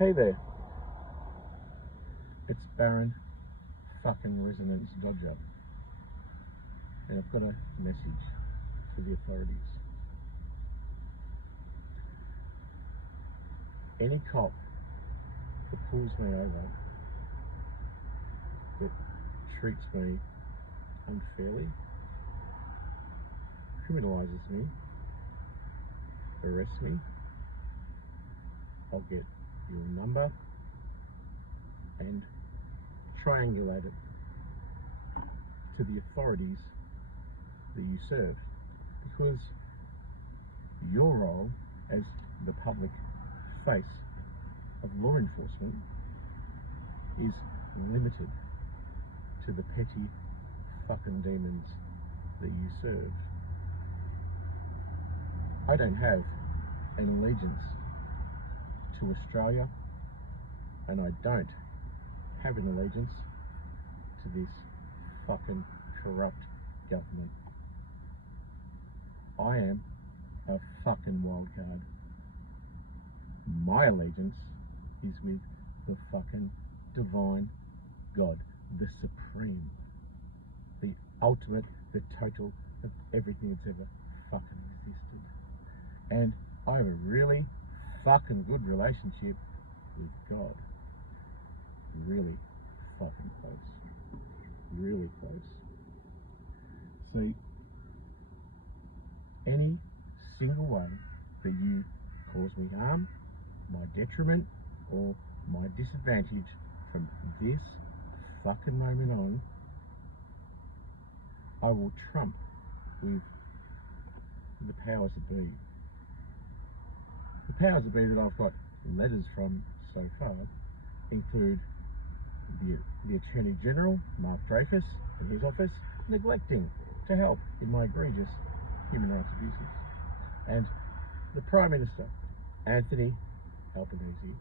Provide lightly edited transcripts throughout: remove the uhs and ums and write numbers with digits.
Hey there, it's Baron fucking Resonance Dodger, and I've got a message for the authorities. Any cop that pulls me over, that treats me unfairly, criminalises me, arrests me, I'll get your number and triangulate it to the authorities that you serve, because your role as the public face of law enforcement is limited to the petty fucking demons that you serve. I don't have an allegiance to Australia, and I don't have an allegiance to this fucking corrupt government. I am a fucking wild card. My allegiance is with the fucking divine God, the supreme, the ultimate, the total of everything that's ever fucking existed. And I have a really fucking good relationship with God. Really fucking close. Really close. See, any single way that you cause me harm, my detriment, or my disadvantage from this fucking moment on, I will trump with the powers that be. The powers that be that I've got letters from so far include the Attorney General, Mark Dreyfus, in his office, neglecting to help in my egregious human rights abuses, and the Prime Minister, Anthony Albanese.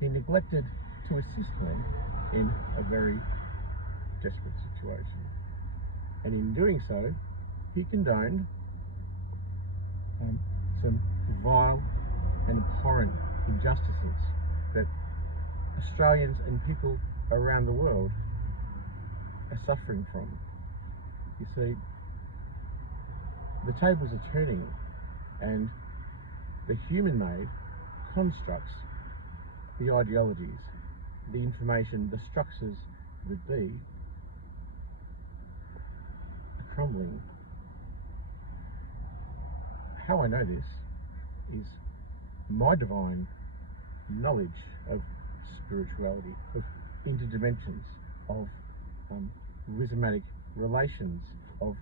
He neglected to assist me in a very desperate situation, and in doing so, he condoned some vile and abhorrent injustices that Australians and people around the world are suffering from. You see, the tables are turning, and the human-made constructs, the ideologies, the information, the structures that be, are crumbling. How I know this is my divine knowledge of spirituality, of interdimensions, of rhythmatic relations, of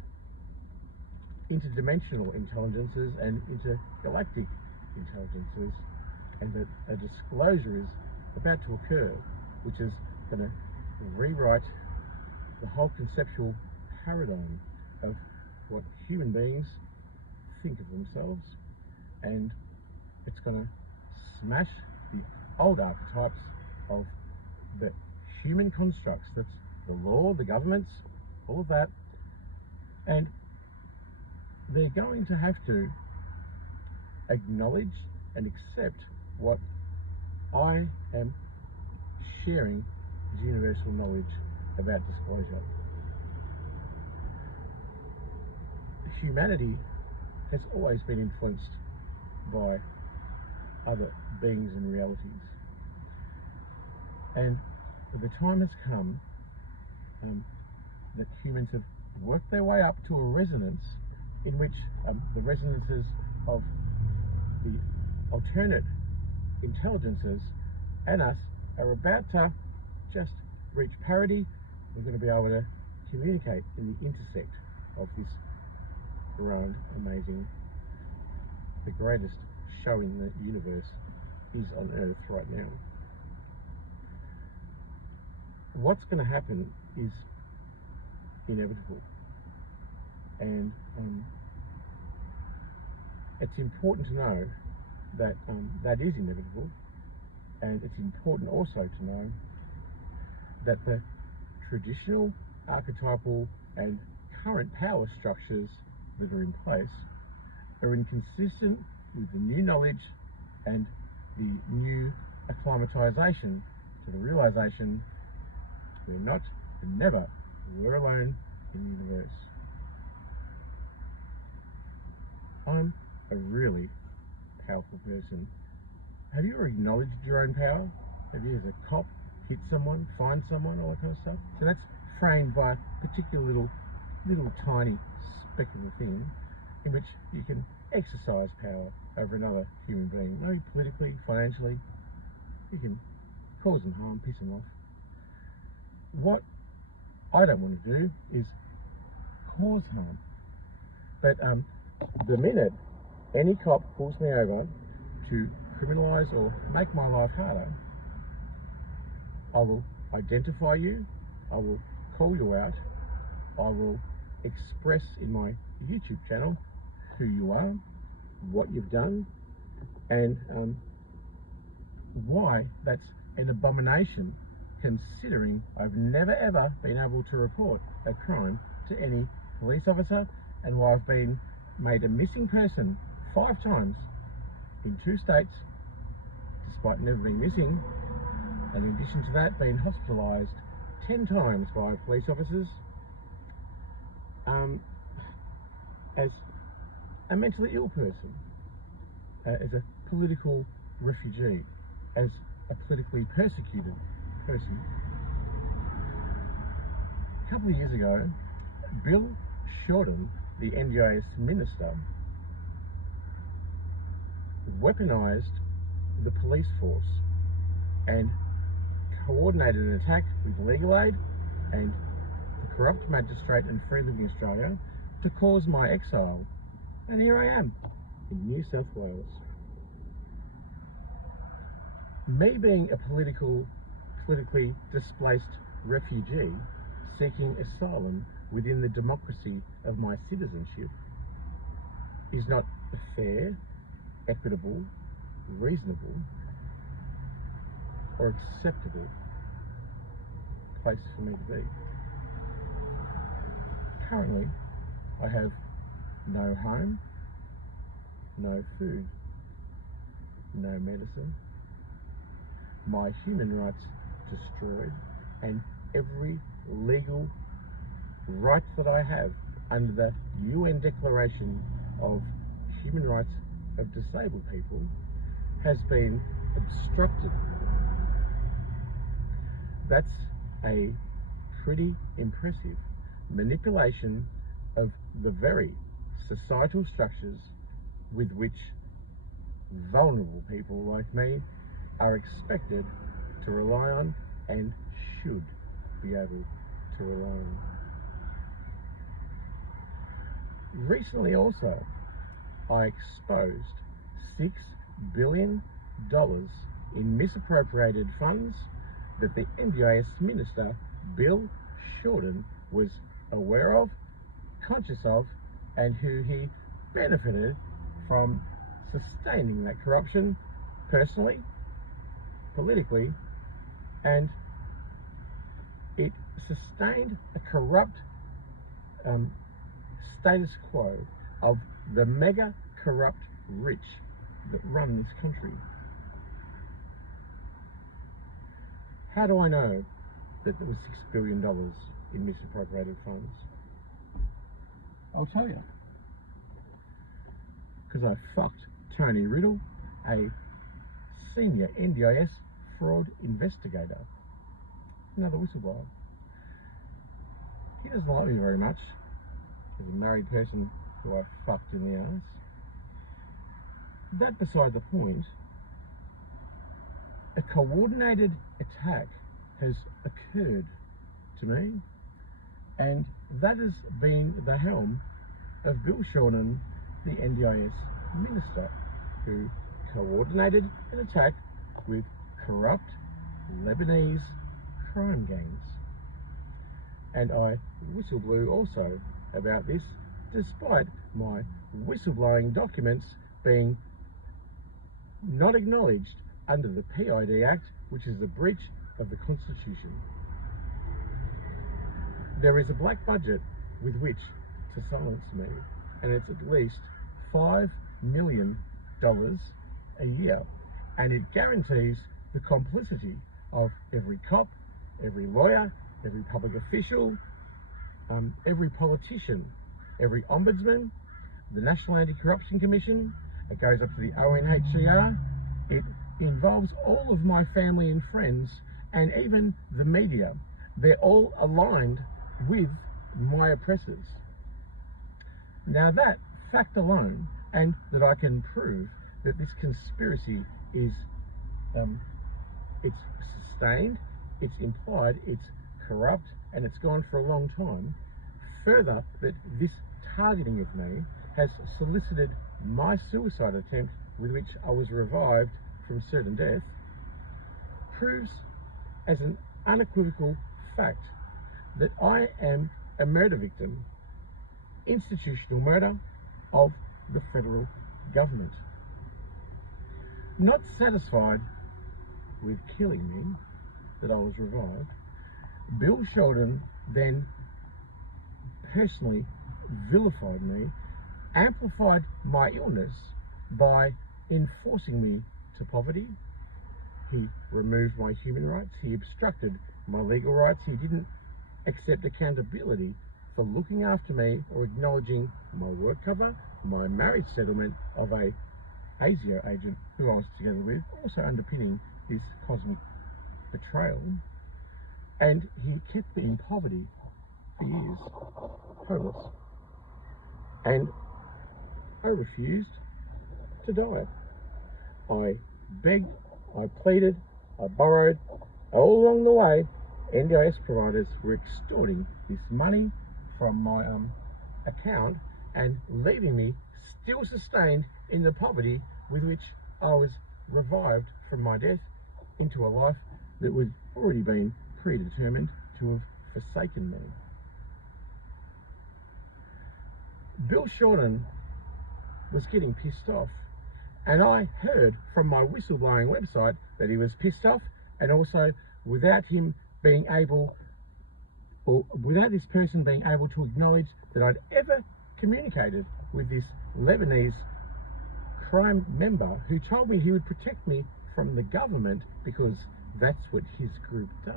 interdimensional intelligences and intergalactic intelligences, and that a disclosure is about to occur, which is going to rewrite the whole conceptual paradigm of what human beings think of themselves, and it's going to smash the old archetypes of the human constructs. That's the law, the governments, all of that, and they're going to have to acknowledge and accept what I am sharing as universal knowledge about disclosure. Humanity has always been influenced by other beings and realities, and the time has come that humans have worked their way up to a resonance in which the resonances of the alternate intelligences and us are about to just reach parity. We're going to be able to communicate in the intersect of this grand, amazing, the greatest show in the universe is on Earth right now. What's going to happen is inevitable, and it's important to know that that is inevitable, and it's important also to know that the traditional, archetypal and current power structures that are in place are inconsistent with the new knowledge and the new acclimatisation to the realisation we're not and never were alone in the universe. I'm a really powerful person. Have you ever acknowledged your own power? Have you, as a cop, hit someone, find someone, all that kind of stuff? So that's framed by a particular little tiny speck of a thing in which you can exercise power over another human being. Maybe politically, financially, you can cause them harm, piss them off. What I don't want to do is cause harm. But the minute any cop pulls me over to criminalise or make my life harder, I will identify you, I will call you out, I will express in my YouTube channel who you are, what you've done, and why that's an abomination, considering I've never ever been able to report a crime to any police officer, and why I've been made a missing person 5 times in 2 states, despite never being missing, and in addition to that, being hospitalised 10 times by police officers, as a mentally ill person, as a political refugee, as a politically persecuted person. A couple of years ago, Bill Shorten, the NDIS minister, weaponised the police force and coordinated an attack with Legal Aid and the Corrupt Magistrate and Free Living Australia to cause my exile. And here I am in New South Wales. Me being a politically displaced refugee seeking asylum within the democracy of my citizenship is not a fair, equitable, reasonable, or acceptable place for me to be. Currently, I have no home, no food, no medicine, my human rights destroyed, and every legal right that I have under the UN Declaration of Human Rights of Disabled People has been obstructed. That's a pretty impressive manipulation of the very societal structures with which vulnerable people like me are expected to rely on and should be able to rely on. Recently also, I exposed $6 billion in misappropriated funds that the NDIS Minister, Bill Shorten, was aware of, conscious of, and who he benefited from sustaining that corruption personally, politically, and it sustained a corrupt status quo of the mega corrupt rich that run this country. How do I know that there was $6 billion in misappropriated funds? I'll tell you. Because I fucked Tony Riddle, a senior NDIS fraud investigator, another whistleblower. He doesn't like me very much as a married person who I fucked in the ass. That beside the point, a coordinated attack has occurred to me, and that has been the helm of Bill Shorten, the NDIS minister, who coordinated an attack with corrupt Lebanese crime gangs. And I whistleblew also about this, despite my whistleblowing documents being not acknowledged under the PID Act, which is a breach of the Constitution. There is a black budget with which to silence me, and it's at least $5 million a year. and it guarantees the complicity of every cop, every lawyer, every public official, every politician, every ombudsman, the National Anti-Corruption Commission. It goes up to the ONHCR. It involves all of my family and friends, and even the media. They're all aligned with my oppressors. Now that fact alone, and that I can prove that this conspiracy is it's sustained, it's implied, it's corrupt, and it's gone for a long time. Further, that this targeting of me has solicited my suicide attempt, with which I was revived from certain death, proves as an unequivocal fact that I am a murder victim, institutional murder of the federal government. Not satisfied with killing me, that I was revived, Bill Sheldon then personally vilified me, amplified my illness by enforcing me to poverty. He removed my human rights. He obstructed my legal rights. He didn't accept accountability for looking after me or acknowledging my work cover, my marriage settlement of a ASIO agent who I was together with, also underpinning this cosmic betrayal. And he kept me in poverty for years, homeless. And I refused to die. I begged, I pleaded, I borrowed. All along the way, NDIS providers were extorting this money from my account and leaving me still sustained in the poverty with which I was revived from my death into a life that was already been predetermined to have forsaken me. Bill Sheldon was getting pissed off, and I heard from my whistleblowing website that he was pissed off, and also without him being able, or without this person being able to acknowledge that I'd ever communicated with this Lebanese crime member who told me he would protect me from the government because that's what his group does.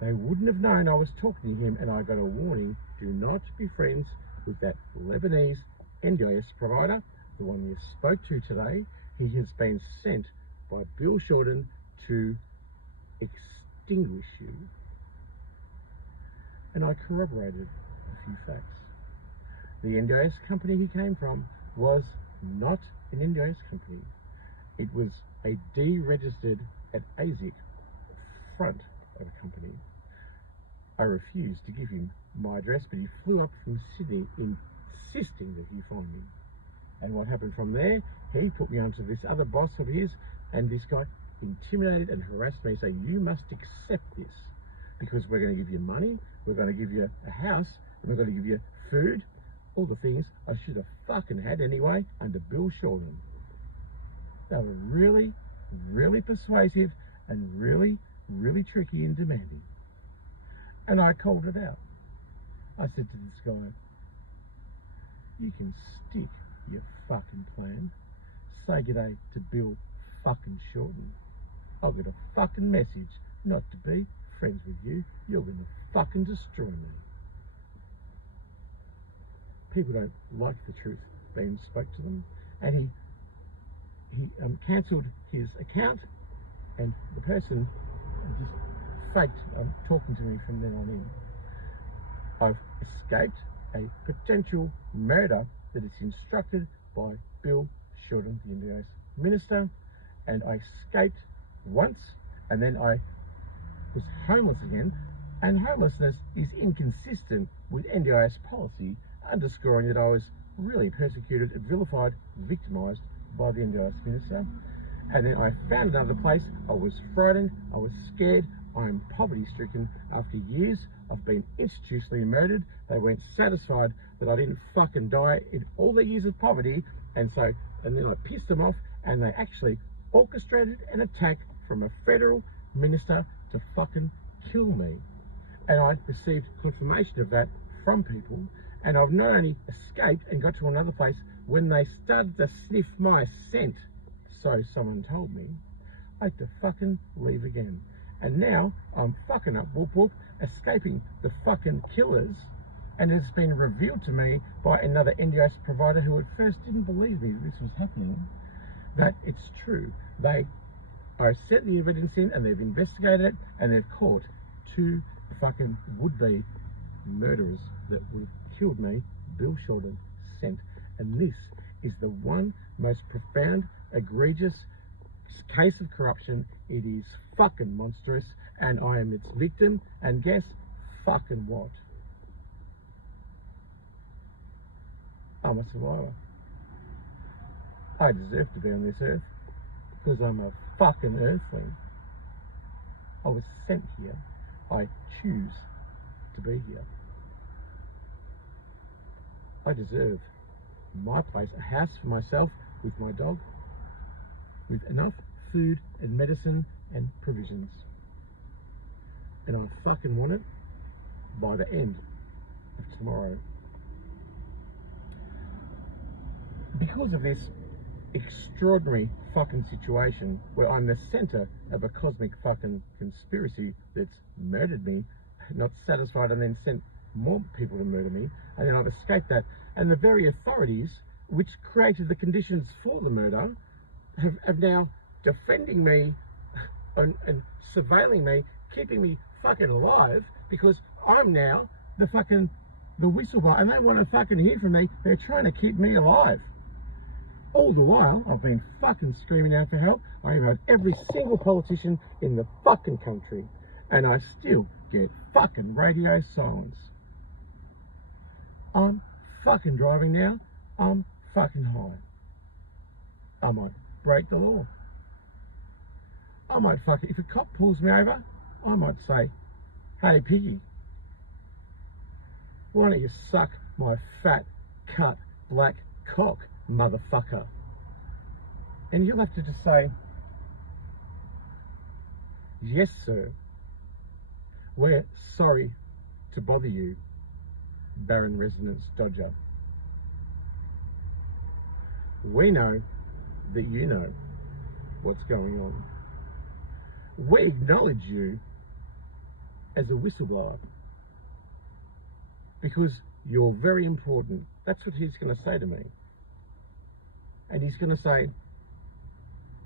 They wouldn't have known I was talking to him, and I got a warning: do not be friends with that Lebanese NDIS provider, the one you spoke to today. He has been sent by Bill Sheldon to extinguish you. And I corroborated a few facts. The NDIS company he came from was not an NDIS company. It was a deregistered at ASIC front of a company. I refused to give him my address, but he flew up from Sydney insisting that he find me. And what happened from there, he put me onto this other boss of his, and this guy intimidated and harassed me, saying, you must accept this, because we're going to give you money, we're going to give you a house, and we're going to give you food, all the things I should have fucking had anyway under Bill Sheldon. They were really, really persuasive and really, really tricky and demanding. And I called it out. I said to this guy, you can stick your fucking plan. Say g'day to Bill fucking Sheldon. I've got a fucking message not to be friends with you. You're going to fucking destroy me. People don't like the truth being spoke to them. And he cancelled his account, and the person just faked talking to me from then on in. I've escaped a potential murder that is instructed by Bill Sheldon, the NDIS minister, and I escaped once, and then I was homeless again, and homelessness is inconsistent with NDIS policy, underscoring that I was really persecuted, vilified, victimised by the NDIS minister. And then I found another place. I was frightened, I was scared, I'm poverty stricken. After years of being institutionally murdered, they weren't satisfied that I didn't fucking die in all the years of poverty, and then I pissed them off, and they actually orchestrated an attack from a federal minister to fucking kill me. And I received confirmation of that from people, and I've not only escaped and got to another place, when they started to sniff my scent so someone told me, I had to fucking leave again. And now I'm fucking up, whoop whoop, escaping the fucking killers. And it's been revealed to me by another NDIS provider who at first didn't believe me that this was happening, that it's true. They are sent the evidence in and they've investigated it and they've caught 2 fucking would-be murderers that would have killed me, Bill Sheldon sent. And this is the one most profound, egregious case of corruption. It is fucking monstrous, and I am its victim. And guess fucking what? I'm a survivor. I deserve to be on this earth because I'm a fucking earthling. I was sent here. I choose to be here. I deserve my place, a house for myself with my dog, with enough food and medicine and provisions. And I fucking want it by the end of tomorrow. Because of this extraordinary fucking situation where I'm the center of a cosmic fucking conspiracy that's murdered me, not satisfied, and then sent more people to murder me, and then I've escaped that, and the very authorities which created the conditions for the murder have now defending me and surveilling me, keeping me fucking alive, because I'm now the whistleblower, and they want to fucking hear from me. They're trying to keep me alive. All the while, I've been fucking screaming out for help. I emailed every single politician in the fucking country, and I still get fucking radio silence. I'm fucking driving now. I'm fucking high. I might break the law. I might fucking, if a cop pulls me over, I might say, hey piggy, why don't you suck my fat, cut, black cock, motherfucker? And you'll have to just say, yes sir, we're sorry to bother you, Barron Residence Dodger. We know that you know what's going on. We acknowledge you as a whistleblower because you're very important. That's what he's going to say to me. And he's going to say,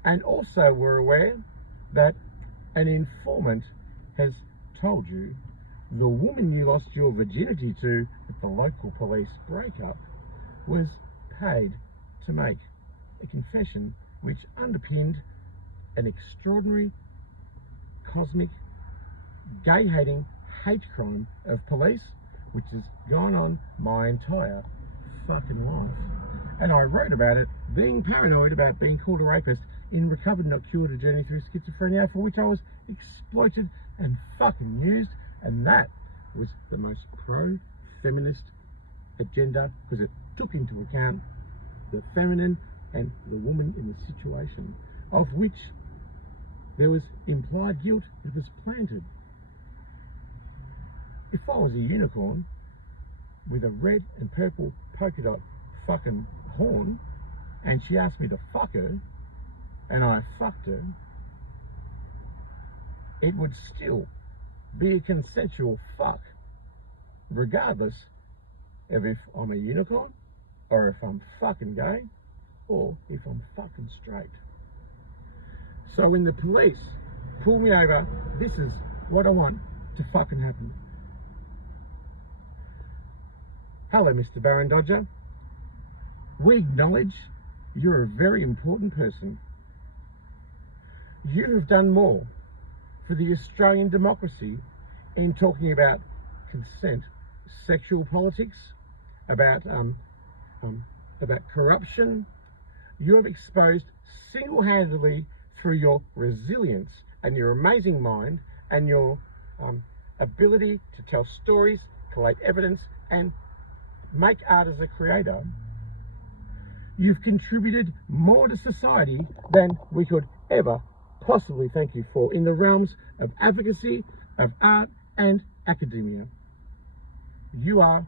and also we're aware that an informant has told you the woman you lost your virginity to at the local police breakup was paid to make a confession which underpinned an extraordinary, cosmic, gay-hating hate crime of police which has gone on my entire fucking life. And I wrote about it, being paranoid about being called a rapist in Recovered Not Cured, a journey through schizophrenia, for which I was exploited and fucking used, and that was the most pro-feminist agenda because it took into account the feminine and the woman in the situation, of which there was implied guilt that was planted. If I was a unicorn with a red and purple polka dot fucking horn and she asked me to fuck her and I fucked her, it would still be a consensual fuck, regardless of if I'm a unicorn or if I'm fucking gay or if I'm fucking straight. So when the police pull me over, this is what I want to fucking happen. Hello, Mr. Barron Dodger. We acknowledge you're a very important person. You have done more for the Australian democracy in talking about consent, sexual politics, about corruption. You have exposed single-handedly through your resilience and your amazing mind and your ability to tell stories, collate evidence, and make art as a creator. You've contributed more to society than we could ever possibly thank you for in the realms of advocacy, of art, and academia. You are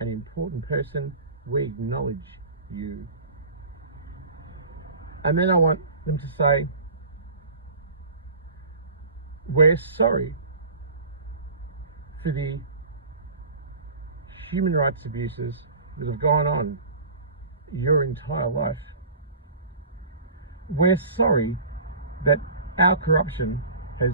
an important person. We acknowledge you. And then I want them to say, we're sorry for the human rights abuses that have gone on your entire life. We're sorry that our corruption has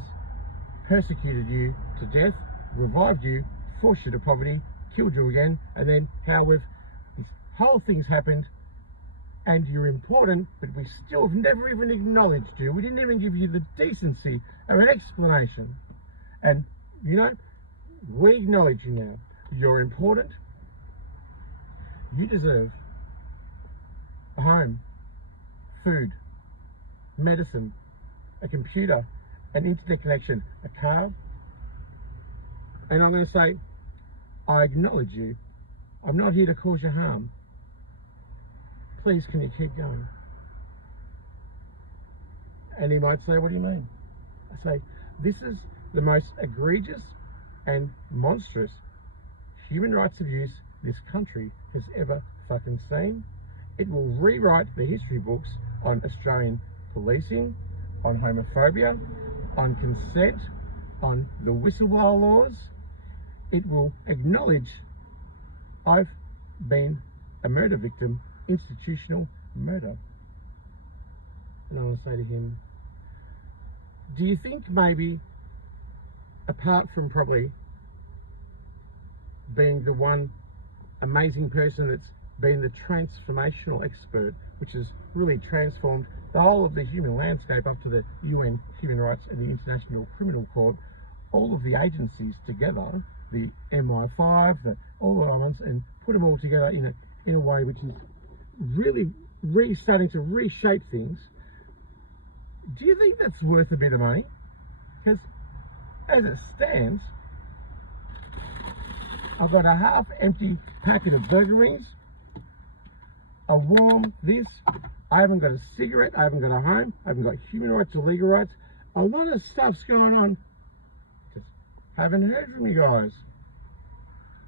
persecuted you to death, revived you, forced you to poverty, killed you again, and then how this whole thing's happened, and you're important, but we still have never even acknowledged you. We didn't even give you the decency of an explanation. And, you know, we acknowledge you now. You're important. You deserve a home, food, medicine, a computer, an internet connection, a car. And I'm going to say, I acknowledge you. I'm not here to cause you harm. Please, can you keep going? And he might say, what do you mean? I say, this is the most egregious and monstrous human rights abuse this country has ever fucking seen. It will rewrite the history books on Australian policing, on homophobia, on consent, on the whistleblower laws. It will acknowledge I've been a murder victim, institutional murder. And I want to say to him, do you think maybe, apart from probably being the one amazing person that's been the transformational expert, which has really transformed the whole of the human landscape up to the UN Human Rights and the International Criminal Court, all of the agencies together, the MI5, all the other ones, and put them all together in a way which is really starting to reshape things. Do you think that's worth a bit of money? Because as it stands, I've got a half-empty packet of burger rings, a warm this, I haven't got a cigarette, I haven't got a home, I haven't got human rights or legal rights. A lot of stuff's going on. Just haven't heard from you guys.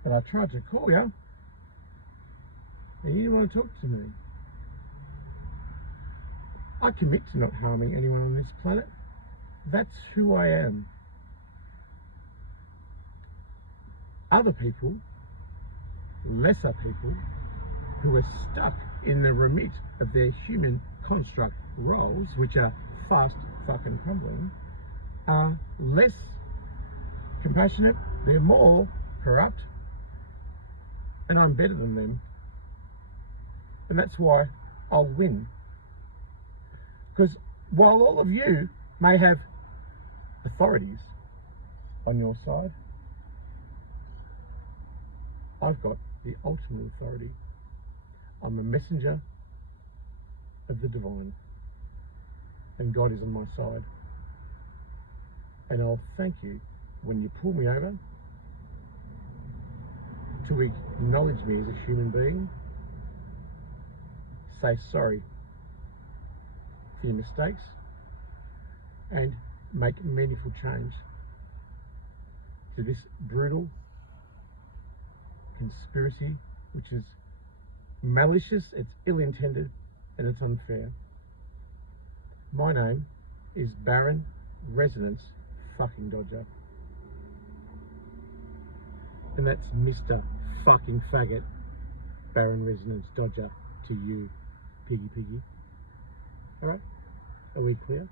But I tried to call you, and you didn't want to talk to me. I commit to not harming anyone on this planet. That's who I am. Other people, lesser people, who are stuck in the remit of their human construct roles, which are fast fucking crumbling, are less compassionate, they're more corrupt, and I'm better than them. And that's why I'll win. Because while all of you may have authorities on your side, I've got the ultimate authority. I'm a messenger of the divine, and God is on my side. And I'll thank you when you pull me over to acknowledge me as a human being, say sorry for your mistakes, and make meaningful change to this brutal conspiracy, which is malicious, it's ill-intended, and it's unfair. My name is Baron Resonance fucking Dodger. And that's Mr. fucking Faggot Baron Resonance Dodger to you, Piggy. Alright? Are we clear?